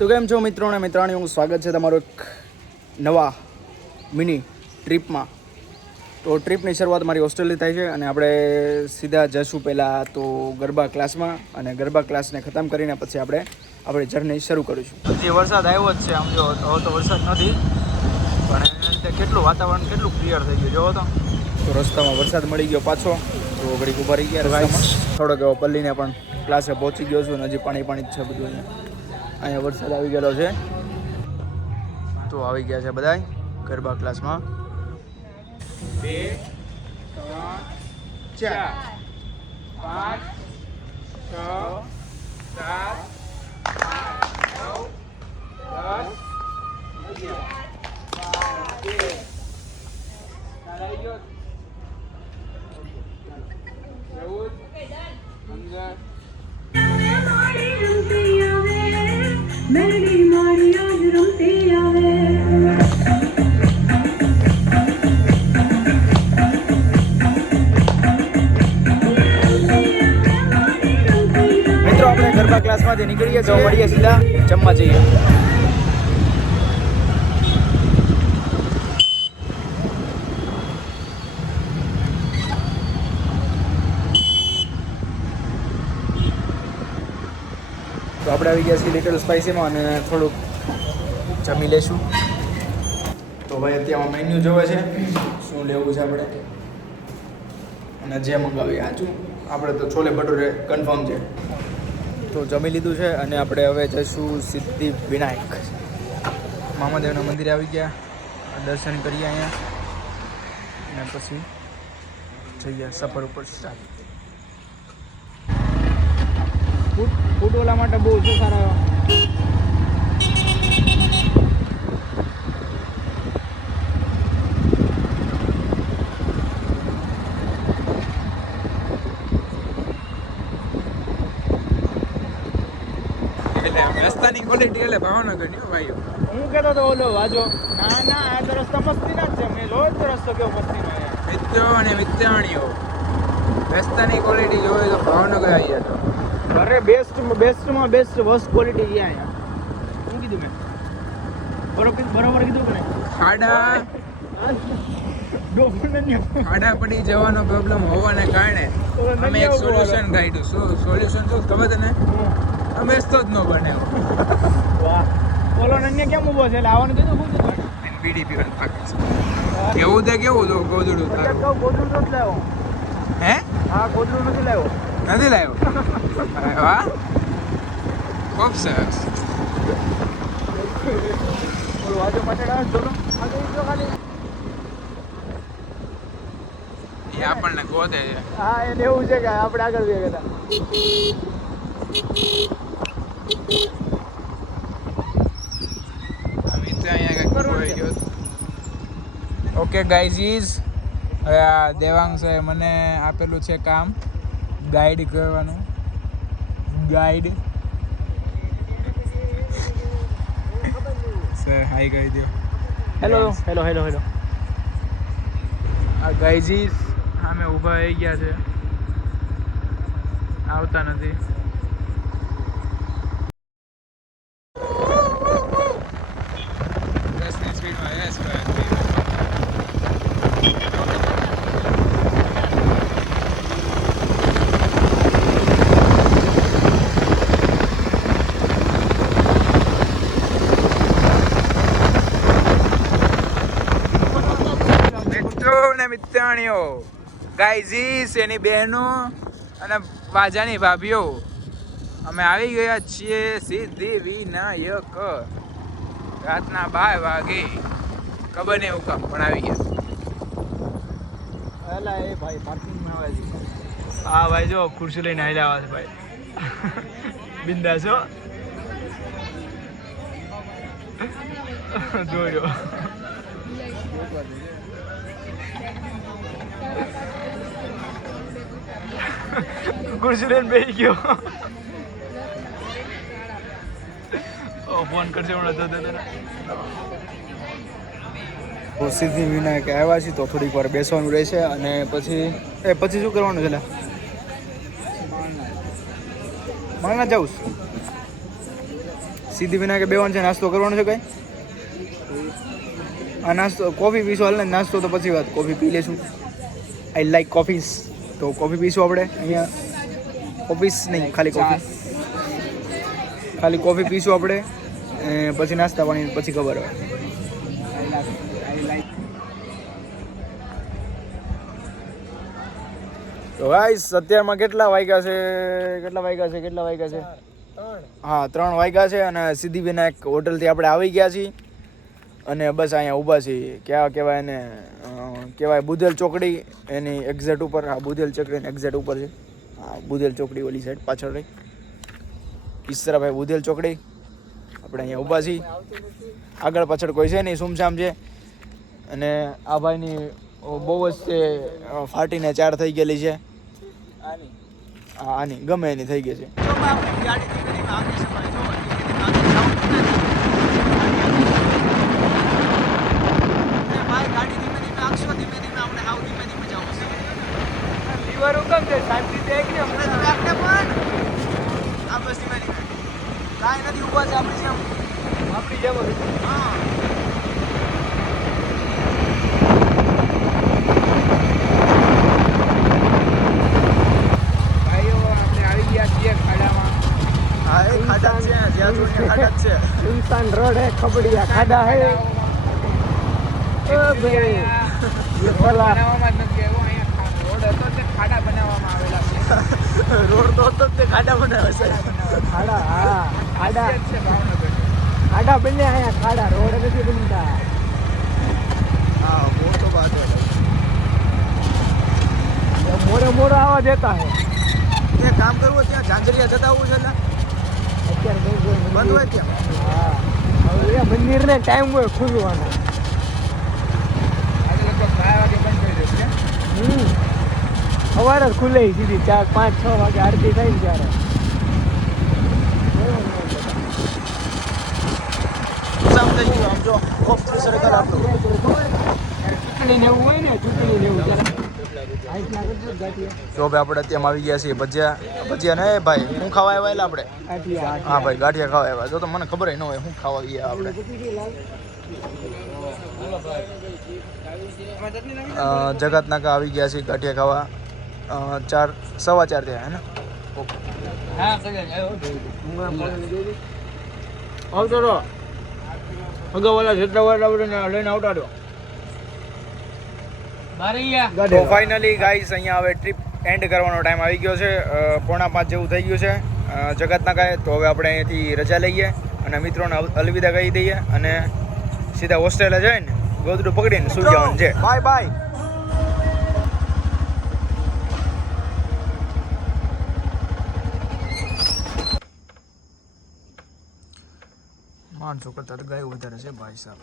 તો કેમ છો મિત્રો અને મિત્રાણીઓ, સ્વાગત છે તમારું એક નવા મિની ટ્રીપમાં. તો ટ્રીપની શરૂઆત મારી હોસ્ટેલથી થાય છે અને આપણે સીધા જશું પહેલાં તો ગરબા ક્લાસમાં, અને ગરબા ક્લાસને ખતમ કરીને પછી આપણે આપણી જર્ની શરૂ કરીશું. હજી વરસાદ આવ્યો જ છે, આમ જો હવે તો વરસાદ નથી, પણ કેટલું વાતાવરણ કેટલું ક્લિયર થઈ ગયું જોવો તો રસ્તામાં વરસાદ મળી ગયો પાછો, તો ઘડીક ઊભા રહી ગયા રસ્તામાં. થોડોક એવો પલ્લીને પણ ક્લાસે પહોંચી ગયો છું, હજી પાણી જ છે બધું. અહીંયા વરસાદ આવી ગયેલો છે, તો આવી ગયા છે બધા ગરબા ક્લાસમાં. 2 3 4 5 6 ગરબા ક્લાસમાંથી નીકળીએ તો મળીએ સીધા જમવા જઈએ. તો આપણે આવી ગયા છીએ લિટલ સ્પાઈસીમાં અને થોડુંક જમી લેશું. તો ભાઈ અત્યારમાં મેન્યુ જોવે છે શું લેવું છે આપણે, અને જે મંગાવીએ આજુ આપણે તો છોલે ભટુરે કન્ફર્મ છે. તો જમી લીધું છે અને આપણે હવે જઈશું સિદ્ધિ વિનાયક મામાદેવના મંદિરે આવી ગયા, દર્શન કરીએ અહીંયા અને પછી જઈએ સફર ઉપર સ્ટાર્ટ. ફૂટવાલા માટે બહુ છે સારા. રસ્તાની ક્વોલિટી એટલે ભાવનગરની ભાઈઓ. હું કહેતો તો ઓલો વાજો ના આ તો રસ્તા મસ્તીના જ છે. મેં જોયો તો રસ્તો કેવો મસ્તીનો છે. મિત્રો અને મિત્રાણીઓ, રસ્તાની ક્વોલિટી જોવે તો ભાવનગર આવી જતો. અરે બેસ્ટમાં બેસ્ટ વર્સ્ટ ક્વોલિટી છે અહીંયા. શું કીધું મેં? બરોબર કીધું કે નહીં? ખાડા પડી જવાનો પ્રોબ્લેમ હોવાને કારણે અમે એક સોલ્યુશન કાઢ્યું. સોલ્યુશન શું ખબર તને? અમે જ ન બને. વાહ, બોલો અન્ય કેમ ઊભો છે? એટલે આવવાનું કીધું શું છે? બીડી પીવાનું બાકી છે. એવું તે કેવું તો ગોદડું તારું? ગોદડું નથી લાવ્યો. હે? હા, ગોદડું નથી લાવ્યો. નથી લાવ્યો? વાહ, ખૂબ સરસ. વાજો પાછળ આવે જોડો ખાલી. એ આપણને ગોતે છે. હા, એને એવું છે કે આપણે આગળ જઈએ હતા. ઓકે ગાઈઝ, હવે આ દેવાંશે મને આપેલું છે કામ ગાઈડ કરવાનું. ગાઈડ સર હાઈ કહી દો. હેલો. આ ગાઈઝ અમે ઊભા થઈ ગયા છે, આવતા નથી. મિત્રાણીઓ, ગાઈઝીસ, એની બહેનો અને વાજાની ભાભીઓ, અમે આવી ગયા છીએ સિદ્ધિ વિનાયક. રાતના 12 વાગે, ખબર નહીં હું કામ પણ આવી ગયા. એલા એ ભાઈ પાર્કિંગમાં આવે છે. હા ભાઈ, જો ખુરશી લઈને આવી આવે છે ભાઈ. બિંદાસ હો. જોજો ખુરશી લઈને બેસી ગયો. ફોન કરશે હમણાં. સિદ્ધિ વિનાયક આવ્યા છીએ તો થોડીક વાર બેસવાનું રહેશે અને પછી શું કરવાનું છે? માલના જાઉં સિદ્ધિવિનાયકે બેવાનું છે, નાસ્તો કરવાનો છે કઈ? આ નાસ્તો કોફી પીશું હાલ ને, નાસ્તો તો પછી વાત, કોફી પી લેશું. આઈ લાઈક કોફીસ, તો કોફી પીશું આપણે અહીંયા. કોફીસ નહીં, ખાલી કોફી, ખાલી કોફી પીશું આપણે, પછી નાસ્તા પાણી, પછી ખબર હોય. તો ગાઈસ અત્યારમાં કેટલા વાગ્યા છે? હા 3 વાગ્યા છે અને સિદ્ધિવિનાયક હોટલથી આપણે આવી ગયા છીએ અને બસ અહીંયા ઊભા છીએ. ક્યાં કહેવાય એને? કહેવાય બુધેલ ચોકડી, એની એક્ઝેટ ઉપર. હા, બુધેલ ચોકડીની એક્ઝેટ ઉપર છે. હા, બુધેલ ચોકડી ઓલી સાઈડ પાછળ રહી, ઈસરાભાઈ બુધેલ ચોકડી. આપણે અહીંયા ઊભા છીએ, આગળ પાછળ કોઈ છે નહીં, સુમસામ છે. અને આ ભાઈની બહુ જ છે ફાટીને 4 થઈ ગયેલી છે. આની ગમે એની થઈ ગઈ છે. કાંઈ નથી, ઉભા છે આપણી જેમ. હા, સુલતાન રોડ है खबड़िया खाड़ा है રોડ તો હતો તે ખાડા બનાવે છે. खाड़ा हाँ खाड़ा खाड़ा बने आया खाड़ा रोड नहीं बनता. હા, वो तो बात है. मोरे मोरे आवा देता है. ત્યાં કામ કરવું, ત્યાં ઝાંઝરિયા જતા આવું છે એટલે અત્યારે બંધ હોય ત્યાં. હા, હવે એ મંદિરને ટાઈમ હોય ખુલવાનો. આજે લગભગ 5 વાગે બંધ થઈ જશે. સવારે જ ખુલે સીધી 4, 5, 6 વાગે આરતી થાય ને ત્યારે. સામ થઈ ગયું આમ જો ઓફ થઈ સરકાર આપણું. ચૂંટણી ને એવું હોય ને, ચૂંટણી ને એવું ત્યારે જો ભાઈ આપણે ત્યાં આવી ગયા છીએ ભજીયા ને ભાઈ શું ખાવા આવ્યા એટલે આપણે? હા ભાઈ, ગાંઠિયા ખાવા આવ્યા. જો તો મને ખબર ન હોય શું ખાવા ગયા આપણે. જગતનાકા આવી ગયા છીએ ગાંઠિયા ખાવા. 4, 4:15 થયા હે ને? આવતો રહો અગાવાલા જેટલા વાર લઈને આવતા રહો. તો ફાઇનલી ગાઈસ અહીંયા હવે ટ્રીપ એન્ડ કરવાનો ટાઈમ આવી ગયો છે. 4:45 જેવું થઈ ગયું છે જગતનાકાએ. તો હવે આપણે અહીંયાથી રજા લઈએ અને મિત્રોને અલવિદા કહી દઈએ અને સીધા હોસ્ટેલે જઈને ગોદડું પકડીને સુઈ જવાનું છે. Bye bye. માણસો કરતા તો ગાય વધારે છે ભાઈ સાહેબ.